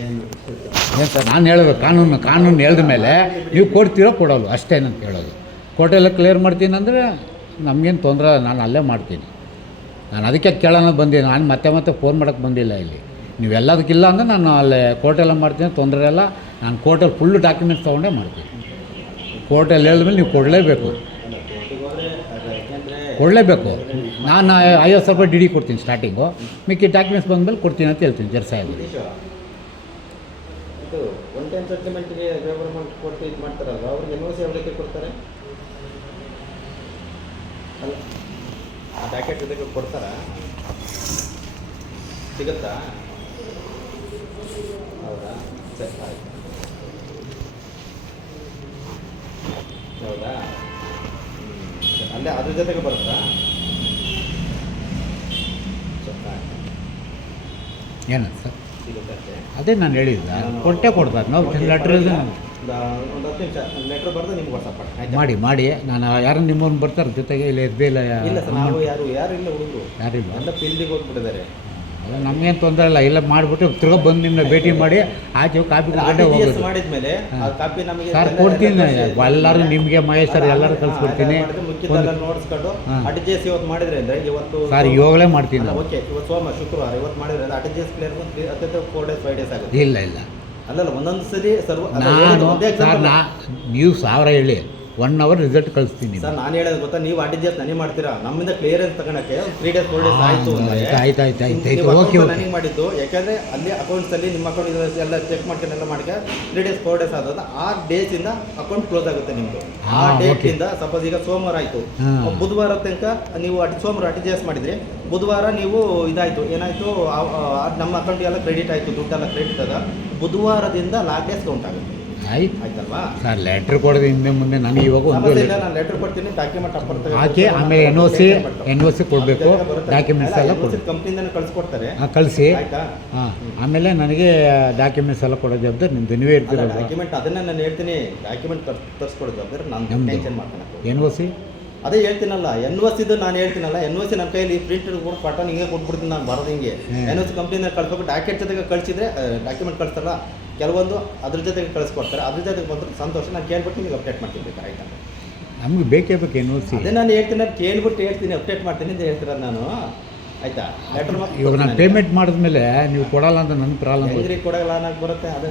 ಏನು ಸರ್ ನಾನು ಹೇಳೋದು ಕಾನೂನು ಹೇಳಿದ ಮೇಲೆ ನೀವು ಕೊಡ್ತೀರೋ ಕೊಡೋಲ್ಲ ಅಷ್ಟೇ ಅಂತ ಹೇಳೋದು. ಕೋರ್ಟೆಲ್ಲ ಕ್ಲಿಯರ್ ಮಾಡ್ತೀನಿ ಅಂದರೆ ನಮಗೇನು ತೊಂದರೆ, ನಾನು ಅಲ್ಲೇ ಮಾಡ್ತೀನಿ. ನಾನು ಅದಕ್ಕೆ ಕೇಳೋಣ ಬಂದೀನಿ, ನಾನು ಮತ್ತೆ ಫೋನ್ ಮಾಡೋಕ್ಕೆ ಬಂದಿಲ್ಲ ಇಲ್ಲಿ. ನೀವೆಲ್ಲದಕ್ಕಿಲ್ಲ ಅಂದರೆ ನಾನು ಅಲ್ಲೇ ಕೋರ್ಟೆಲ್ಲ ಮಾಡ್ತೀನಿ, ತೊಂದರೆ ಇಲ್ಲ. ನಾನು ಕೋರ್ಟಲ್ಲಿ ಫುಲ್ಲು ಡಾಕ್ಯುಮೆಂಟ್ಸ್ ತೊಗೊಂಡೇ ಮಾಡ್ತೀನಿ. ಕೋರ್ಟಲ್ಲಿ ಹೇಳಿದ್ಮೇಲೆ ನೀವು ಕೊಡಲೇಬೇಕು. ನಾನು 50,000 ರೂಪಾಯಿ ಡಿ ಕೊಡ್ತೀನಿ ಸ್ಟಾರ್ಟಿಂಗು, ಮಿಕ್ಕಿ ಡಾಕ್ಯುಮೆಂಟ್ಸ್ ಬಂದಮೇಲೆ ಕೊಡ್ತೀನಿ ಅಂತ ಹೇಳ್ತೀನಿ ಜರ್ಸಾಯಿಗೆ. ಇದು ಒನ್ ಟೈಮ್ ಸೆಟ್ಲ್ಮೆಂಟ್ಗೆ ಗವರ್ಮೆಂಟ್ ಕೊಟ್ಟು ಇದು ಮಾಡ್ತಾರಲ್ಲ, ಅವ್ರಿಗೆ NOC ಅವರಿಗೆ ಕೊಡ್ತಾರೆ ಅಲ್ಲ, ಆ ಪ್ಯಾಕೆಟ್ ಜೊತೆಗೆ ಕೊಡ್ತಾರಾ, ಸಿಗುತ್ತಾ? ಹೌದಾ, ಸರಿ ಆಯಿತು. ಹೌದಾ, ಅಲ್ಲೇ ಅದ್ರ ಜೊತೆಗೆ ಬರುತ್ತಾ? ಏನು ಸರ್ ಸಿಗುತ್ತೆ, ಅದೇ ನಾನು ಹೇಳಿದ್ದ ಕೊಡ್ತಾರೆ ನಾವು ಲೆಟ್ರ್ ಒಂದು 10 ನಿಮಿಷ ಲೆಟ್ರ್ ಬರೆದು ನಿಮ್ಗೆ ವಾಟ್ಸಪ್ ಮಾಡಿ ನಾನು ಯಾರು ನಿಮ್ಮವ್ನು ಬರ್ತಾರೆ ಜೊತೆಗೆ ಇಲ್ಲಿ ಎದ್ದಿಲ್ಲ. ಇಲ್ಲ ಸರ್, ನಾವು ಯಾರು ಇಲ್ಲ ಹುಡುಗರು ಯಾರಿಲ್ಲ, ಎಲ್ಲ ಫೀಲ್ಡಿಗೆ ಹೋಗ್ಬಿಟ್ಟಿದ್ದಾರೆ. ಅಲ್ಲ ನಮಗೇನು ತೊಂದರೆ ಇಲ್ಲ, ಇಲ್ಲ ಮಾಡಿಬಿಟ್ಟು ತಿರ್ಗಾ ಬಂದು ನಿಮ್ಮನ್ನ ಭೇಟಿ ಮಾಡಿ ಆಚೆ ಕಾಪಿ ಕೊಟ್ಟೆ ಹೋಗೋದು. ಮಾಡಿದ್ಮೇಲೆ ಕಾಪಿ ನಮಗೆ ಸರ್ ಕೊಡ್ತೀನಿ, ಎಲ್ಲರೂ ನಿಮಗೆ ಮಹೇಶ್ ಸರ್ ಎಲ್ಲರೂ ಕಳಿಸ್ಕೊಡ್ತೀನಿ. ನೋಡಿಸ್ಕೊಂಡು RTGS ಇವತ್ತು ಮಾಡಿದ್ರೆ ಅಂದರೆ ಇವತ್ತು ಸರ್ ಇವಾಗಲೇ ಮಾಡ್ತೀನಿ ನಾನು. ಓಕೆ, ಇವತ್ತು ಸೋಮ ಶುಕ್ರವಾರ ಇವತ್ತು ಮಾಡಿದ್ರೆ RTGS ಕ್ಲಿಯರ್ ಅತ್ಯಂತ 4 days 5 days ಆಗುತ್ತೆ. ಇಲ್ಲ ಅಲ್ಲಲ್ಲ, ಒಂದೊಂದು ಸರಿ ನಾನು ಸರ್ ನೀವು 1000 ಹೇಳಿ 1 hour ರಿಸಲ್ಟ್ ಕಳಿಸ್ತೀನಿ ಸರ್. ನಾನು ಹೇಳೋದು ಗೊತ್ತಾ, ನೀವು RTGS ನನಗೆ ಮಾಡ್ತೀರಾ, ನಮ್ಮಿಂದ ಕ್ಲಿಯರೆನ್ಸ್ ತಗೊಳಕ್ಕೆ 3 days 4 days ಆಯಿತು. ಆಯ್ತು ಓಕೆ ನನಗೆ ಮಾಡಿದ್ದು ಯಾಕೆಂದರೆ ಅಲ್ಲಿ ಅಕೌಂಟ್ಸಲ್ಲಿ ನಿಮ್ಮ ಅಕೌಂಟ್ ಎಲ್ಲ ಚೆಕ್ ಮಾಡ್ಕೊಂಡು ಎಲ್ಲ ಮಾಡಿಕೆ 3 days 4 days ಆದಾಗ ಆ ಡೇಸಿಂದ ಅಕೌಂಟ್ ಕ್ಲೋಸ್ ಆಗುತ್ತೆ ನಿಮ್ಮದು. ಆ ಡೇಟಿಂದ ಸಪೋಸ್ ಈಗ ಸೋಮವಾರ ಆಯಿತು, ಬುಧವಾರ ತನಕ ನೀವು ಸೋಮವಾರ RTGS ಮಾಡಿದ್ರಿ, ಬುಧವಾರ ನೀವು ಇದಾಯಿತು, ಏನಾಯಿತು ನಮ್ಮ ಅಕೌಂಟಿಗೆಲ್ಲ ಕ್ರೆಡಿಟ್ ಆಯಿತು, ದುಡ್ಡೆಲ್ಲ ಕ್ರೆಡಿಟ್ ಅದ, ಬುಧವಾರದಿಂದ ಲಾಸ್ಟ್ ಡೇಸ್ ಕೌಂಟ್ ಆಗುತ್ತೆ. ಆಯ್ತಲ್ವಾ ಸರ್? ಲೆಟ್ರ್ ಕೊಡೋದು ಹಿಂದೆ ಮುಂದೆ ನನಗೆ ಇವಾಗ ಒಂದು ನಾನು ಲೆಟ್ರ್ ಕೊಡ್ತೀನಿ, ಡಾಕ್ಯುಮೆಂಟ್ ಹಾಕಿ ಆಮೇಲೆ NOC ಕೊಡಬೇಕು, ಡಾಕ್ಯುಮೆಂಟ್ಸ್ ಎಲ್ಲ ಕೊಡಿ, ಕಂಪ್ನಿಯಿಂದ ಕಳಿಸ್ಕೊಡ್ತಾರೆ, ಕಳಿಸಿ. ಹಾಂ, ಆಮೇಲೆ ನನಗೆ ಡಾಕ್ಯುಮೆಂಟ್ಸ್ ಎಲ್ಲ ಕೊಡೋ ಜವಾಬ್ದಾರಿ ನಿಮ್ದು, ನೀವೇ ಇರ್ತೀರ. ಡಾಕ್ಯುಮೆಂಟ್ ಅದನ್ನ ನಾನು ಹೇಳ್ತೀನಿ, ಡಾಕ್ಯುಮೆಂಟ್ ತರಿಸ್ಕೊಡೋ ಜವಾಬ್ದಾರಿ ನಾನು ಟೆನ್ಷನ್ ಮಾಡ್ತೀನಿ. NOC ಅದೇ ಹೇಳ್ತೀನಲ್ಲ, NOC ನಾನು ಹೇಳ್ತೀನಲ್ಲ, NOC ನನ್ನ ಕೈಯಲ್ಲಿ ಪ್ರಿಂಟ್ ಕೂಡ ಪಟನ್ ಹಿಂಗೆ ಕೊಟ್ಬಿಡ್ತೀನಿ, ನಾನು ಬರೋದು ಹಿಂಗೆ. NOC ಕಂಪ್ನಿಯಿಂದ ಕಳ್ಸ್ಬೇಕು, ಡಾಕ್ಯುಮೆಂಟ್ ಜೊತೆಗೆ ಕಳಿಸಿದ್ರೆ ಡಾಕ್ಯುಮೆಂಟ್ ಕಳಿಸ್ತಾರಲ್ಲ, ಕೆಲವೊಂದು ಅದ್ರ ಜೊತೆಗೆ ಕಳಿಸ್ಕೊಡ್ತಾರೆ, ಅದ್ರ ಜೊತೆಗೆ ಬಂದರೆ ಸಂತೋಷ. ನಾನು ಕೇಳ್ಬಿಟ್ಟು ನಿಮಗೆ ಅಪ್ಡೇಟ್ ಮಾಡ್ತೀನಿ, ಆಯ್ತಾ? ನಮ್ಗೆ ಬೇಕೇ ಬೇಕು NOC. ಅದೇ ನಾನು ಹೇಳ್ತೀನಿ, ನಾನು ಕೇಳ್ಬಿಟ್ಟು ಹೇಳ್ತೀನಿ, ಅಪ್ಡೇಟ್ ಮಾಡ್ತೀನಿ ಅಂತ ಹೇಳ್ತಿರೋದು ನಾನು, ಆಯಿತಾ? ಲೆಟ್ರ್ ಇವಾಗ ನಾನು ಪೇಮೆಂಟ್ ಮಾಡಿದ್ಮೇಲೆ ನೀವು ಕೊಡಲ್ಲ ಅಂತ ನನ್ನ ಪ್ರಾಬ್ಲಮ್. ಹೆಂಗ್ರಿ ಕೊಡಲ್ಲ ಅನ್ನೋಕ್ಕೆ ಬರುತ್ತೆ, ಅದು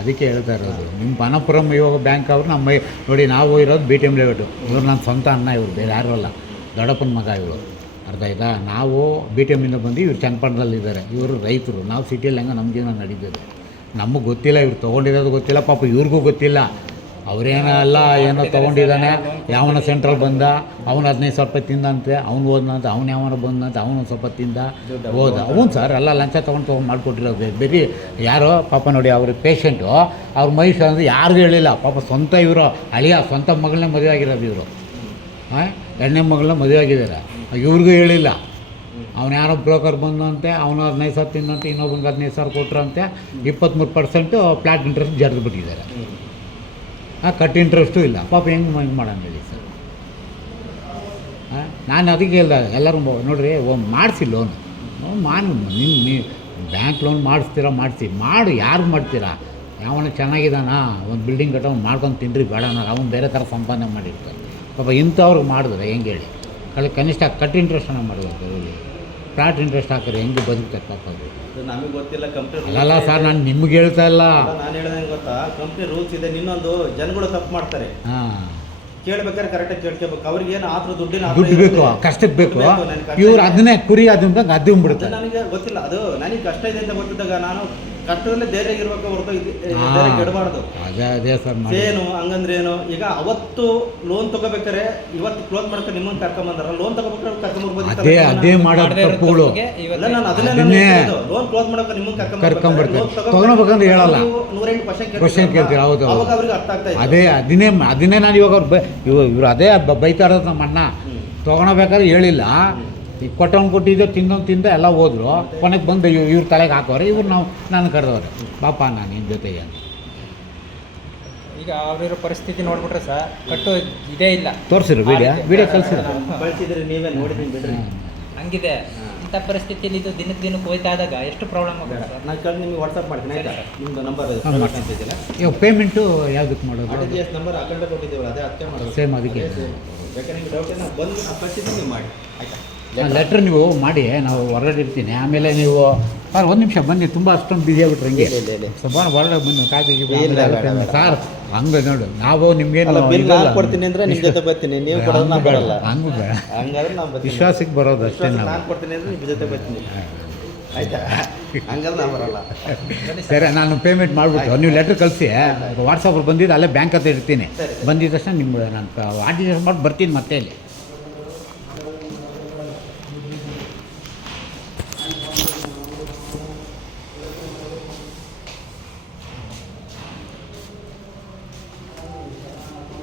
ಅದಕ್ಕೆ ಹೇಳ್ತಾ ಇರೋದು. ನಿಮ್ಮ ಪನಪುರಂ ಇವಾಗ ಬ್ಯಾಂಕ್ ಅವರು ನಮ್ಮ ನೋಡಿ, ನಾವು ಇರೋದು BTM ಲೇಔಟು. ಇವ್ರು ನನ್ನ ಸ್ವಂತ ಅಣ್ಣ, ಇವರು ಬೇರೆ ಯಾರೂ ಅಲ್ಲ, ದೊಡ್ಡಪ್ಪನ ಮಗ ಇವರು, ಅರ್ಥ ಆಯ್ತಾ? ನಾವು BTMಯಿಂದ ಬಂದು ಇವ್ರು ಚನ್ನಪಟ್ಟಣದಲ್ಲಿದ್ದಾರೆ, ಇವರು ರೈತರು, ನಾವು ಸಿಟಿಯಲ್ಲಿ ಹೆಂಗೆ ನಮಗೇನೋ ನಡೀತದೆ, ನಮಗೆ ಗೊತ್ತಿಲ್ಲ, ಇವ್ರು ತೊಗೊಂಡಿರೋದು ಗೊತ್ತಿಲ್ಲ, ಪಾಪ ಇವ್ರಿಗೂ ಗೊತ್ತಿಲ್ಲ. ಅವರೇನಲ್ಲ ಏನೋ ತೊಗೊಂಡಿದ್ದಾನೆ, ಯಾವನ ಸೆಂಟ್ರಲ್ ಬಂದ, ಅವನು 15,000 ರೂಪಾಯಿ ತಿಂದಂತೆ, ಅವ್ನು ಹೋದಂತೆ, ಅವ್ನು ಯಾವನ ಬಂದಂತೆ, ಅವನು ಒಂದು ಸ್ವಲ್ಪ ತಿಂದ ಹೋದ. ಅವನು ಸರ್ ಎಲ್ಲ ಲಂಚ ತೊಗೊಂಡು ಮಾಡಿಕೊಟ್ಟಿರೋದು. ಬೇರೆ ಯಾರೋ ಪಾಪ ನೋಡಿ, ಅವ್ರ ಪೇಷೆಂಟು ಅವ್ರ ಮೈಷ ಅಂದರೆ ಯಾರಿಗೂ ಹೇಳಿಲ್ಲ, ಪಾಪ ಸ್ವಂತ ಇವರು ಅಳಿಯ ಸ್ವಂತ ಮಗಳನ್ನೇ ಮದುವೆ ಆಗಿರೋದು ಇವರು. ಎರಡನೇ ಮಗಳನ್ನ ಮದುವೆ ಆಗಿದ್ದಾರೆ, ಇವ್ರಿಗೂ ಹೇಳಿಲ್ಲ. ಅವನು ಯಾರೋ ಬ್ರೋಕರ್ ಬಂದಂತೆ, ಅವನು 15,000 ತಿಂದಂತೆ, ಇನ್ನೊಬ್ಬನಿಗೆ 15,000 ಕೊಟ್ಟರಂತೆ, 23% ಫ್ಲಾಟ್ ಇಂಟ್ರೆಸ್ಟ್ ಜಡ್ದು ಬಿಟ್ಟಿದ್ದಾರೆ. ಕಟ್ ಇಂಟ್ರೆಸ್ಟು ಇಲ್ಲ, ಪಾಪ ಹೆಂಗೆ ಮಾಡೋಂಗಿಲ್ಲ ಸರ್. ನಾನು ಅದಕ್ಕೆ ಹೇಳ್ದೆ ಎಲ್ಲರೂ ನೋಡಿರಿ, ಮಾಡಿಸಿ ಲೋನು ನೀವು ಬ್ಯಾಂಕ್ ಲೋನ್ ಮಾಡಿಸ್ತೀರಾ ಮಾಡಿಸಿ, ಯಾರು ಮಾಡ್ತೀರಾ? ಯಾವನ ಚೆನ್ನಾಗಿದ್ದಾನ ಒಂದು ಬಿಲ್ಡಿಂಗ್ ಕಟ್ಟೋ ಮಾಡ್ಕೊಂಡು ತಿನ್ನಿರಿ ಬೇಡ ಅನ್ನೋ, ಅವ್ನು ಬೇರೆ ಥರ ಸಂಪಾದನೆ ಮಾಡಿರ್ತಾರೆ. ಪಾಪ ಇಂಥವ್ರಿಗೆ ಮಾಡಿದ್ರೆ ಹೆಂಗೆ ಹೇಳಿ? ಕನಿಷ್ಠ ಕಟ್ ಇಂಟ್ರೆಸ್ಟನ್ನು ಮಾಡಬೇಕು, ಫ್ಲಾಟ್ ಇಂಟ್ರೆಸ್ಟ್ ಹಾಕಿದ್ರೆ ಹೆಂಗೆ ಬದುಕ್ತಾರೆ ಪಾಪ ಅದು. ನಮಗೆ ಗೊತ್ತಿಲ್ಲ ಕಂಪ್ನಿ ಅಲ್ಲ ಸರ್, ನಾನು ನಿಮ್ಗೆ ಹೇಳ್ತಾ ಇಲ್ಲ. ನಾನು ಹೇಳೋದು ಗೊತ್ತಾ, ಕಂಪ್ನಿ ರೂಲ್ಸ್ ಇದೆ. ಇನ್ನೊಂದು ಜನಗಳು ತಪ್ಪು ಮಾಡ್ತಾರೆ, ಕೇಳ್ಬೇಕಾದ್ರೆ ಕರೆಕ್ಟಾಗಿ ಕೇಳ್ಕೋಬೇಕು. ಅವ್ರಿಗೆ ಏನು ಆದ್ರೂ ದುಡ್ಡು ಬೇಕು, ಕಷ್ಟಕ್ಕೆ ಬೇಕು. ಇವ್ರು ಅದನ್ನೇ ಕುರಿ ಅದನ್ನ ಬಿಡುತ್ತೆ. ನನಗೆ ಗೊತ್ತಿಲ್ಲ, ಅದು ನನಗೆ ಕಷ್ಟ ಇದೆ ಅಂತ ಗೊತ್ತಿದ್ದಾಗ ನಾನು ಕಷ್ಟದಲ್ಲೇ ಧೈರ್ಯ ಇರಬೇಕು ಹೊರತು ಕೆಡಬಾರ್ದು. ಅದೇ ಸರ್, ಏನು ಹಂಗಂದ್ರೆ ಏನು? ಈಗ ಅವತ್ತು ಲೋನ್ ತಗೋಬೇಕಾರೆ ಇವತ್ತು ಕ್ಲೋಸ್ ಮಾಡ್ಕೊಂಡು ನಿಮ್ಮನ್ನು ಕರ್ಕೊಂಬಂದಾರ, ಲೋನ್ ತಗೋಬೇಕಾದ್ರೆ ಕರ್ಕೊಂಬರ್ಬೋದು. ಅದೇ ಮಾಡೋದು ತಪ್ಪುಗಳು. ನಾನು ಅದನ್ನೇ ಲೋನ್ ಕ್ಲೋಸ್ ಮಾಡೋಕೆ ನಿಮ್ಮನ್ನು ಕರ್ಕೊಂಬರ್ತಾರೆ, ತಗೊಳ್ಬೇಕಂದ್ರೆ ಹೇಳಲ್ಲ, 108% ಕ್ವಶನ್ ಕೇಳ್ತೀವಿ. ಹೌದು, ಅವ್ರಿಗೆ ಅರ್ಥ ಆಗ್ತಾ ಇದೆ. ಅದನ್ನೇ ನಾನು ಇವಾಗ ಇವ್ರು ಅದೇ ಬೈತಾ ಇರೋದು. ನಮ್ಮ ಅಣ್ಣ ತೊಗೊಳಬೇಕಾದ್ರೆ ಹೇಳಿಲ್ಲ, ಈಗ ಕೊಟ್ಟಿದ್ದೆ, ತಿಂದ ಎಲ್ಲ ಹೋದ್ರು. ಕೊನೆಗೆ ಬಂದು ಇವ್ರ ತಲೆಗೆ ಹಾಕೋರೆ, ಇವ್ರು ನಾನು ಕರೆದವ್ರೆ, ಪಾಪ ನಾನು ನಿನ್ನ ಜೊತೆಗೆ ಅಂತ. ಈಗ ಅವರಿರೋ ಪರಿಸ್ಥಿತಿ ನೋಡ್ಬಿಟ್ರೆ ಸರ್ ಕಟ್ಟು ಇದೇ ಇಲ್ಲ. ತೋರಿಸಿರು ವಿಡಿಯೋ ಕಳಿಸಿದ್ರು, ಬಳಸಿದ್ರೆ ನೀವೇ ನೋಡಿದ್ದೀನಿ ಬಿಡ್ರಿ, ಹಂಗಿದೆ. ಅಂಥ ಪರಿಸ್ಥಿತಿಯಲ್ಲಿ ಇದು ದಿನಕ್ಕೆ ಹೋಯ್ತಾ ಆದಾಗ ಎಷ್ಟು ಪ್ರಾಬ್ಲಮ್ ಆಗುತ್ತೆ ಸರ್? ನಾನು ಕಳೆದು ನಿಮಗೆ ವಾಟ್ಸಪ್ ಮಾಡ್ತೀನಿ ಆಯ್ತಾ? ನಿಮ್ಮದು ನಂಬರ್ ಮಾಡ್ತೀನಿ. ಇದೆಯಲ್ಲ ಇವಾಗ ಪೇಮೆಂಟು ಯಾವುದಕ್ಕೆ ಮಾಡೋದು? RTGS ನಂಬರ್ ಅಕೌಂಟೇ ಕೊಟ್ಟಿದ್ದೀವಲ್ಲ ಅದೇ ಅದಕ್ಕೆ ಮಾಡೋದು. ಸೇಮ್ ಅದಕ್ಕೆ. ಅದೇ same. ಬೇಕಾದ್ರೆ ನಿಮ್ಗೆ ಡೌಟ್ ನಾವು ಬಂದು ನಾವು ಕಳಿಸಿದ್ದು ನೀವು ಮಾಡಿ ಆಯ್ತಾ? ಲೆಟ್ರ್ ನೀವು ಮಾಡಿ, ನಾವು ಹೊರಗಡೆ ಇರ್ತೀನಿ. ಆಮೇಲೆ ನೀವು ಸರ್ ಒಂದು ನಿಮಿಷ ಬನ್ನಿ, ತುಂಬ ಅಷ್ಟೊಂದು ಬಿಸಿ ಆಗ್ಬಿಟ್ರೆ ಹಂಗೆ ಇಲ್ಲ. ಸ್ವಲ್ಪ ಹೊರಗಡೆ ಬನ್ನಿ, ಕಾಫಿ ಇಲ್ಲ, ಬೇಡ. ಸರ್ ಹಂಗೆ ನೋಡು, ನಾವು ನಿಮ್ಗೇನು ಅಲ್ಲ ಬಿಲ್ ನಾನು ಕೊಡ್ತೀನಿ ಅಂದ್ರೆ ನಿಮ್ಮ ಜೊತೆ ಬರ್ತೀನಿ, ನೀವು ಕೊಡೋದು ನಾನು ಬರಲ್ಲ. ಹಂಗೂ ಬೇಡ, ಹಂಗಾದ್ರೆ ನಾನು ಬರ್ತೀನಿ. ವಿಶ್ವಾಸಕ್ಕೆ ಬರೋದು ಅಷ್ಟೇ ವಿಶ್ವಾಸ ನಾವು. ನಾನು ಕೊಡ್ತೀನಿ ಅಂದ್ರೆ ನಿಮ್ಮ ಜೊತೆ ಬರ್ತೀನಿ ಆಯ್ತಾ? ಹಂಗಾದ್ರೆ ನಾನು ಬರಲ್ಲ. ಸರಿ, ನಾನು ಪೇಮೆಂಟ್ ಮಾಡಿಬಿಟ್ಟು ನೀವು ಲೆಟ್ರ್ ಕಳಿಸಿ, ವಾಟ್ಸಪ್ಪಲ್ಲಿ ಬಂದಿದ್ದು ಅಲ್ಲೇ ಬ್ಯಾಂಕ್ ಹತ್ರ ಇರ್ತೀನಿ. ಸರಿ. ಬಂದಿದ್ದ ತಕ್ಷಣ ನಿಮ್ಗೆ ನಾನು RTGS ಮಾಡಿ ಬರ್ತೀನಿ ಮತ್ತೆ ಇಲ್ಲಿ.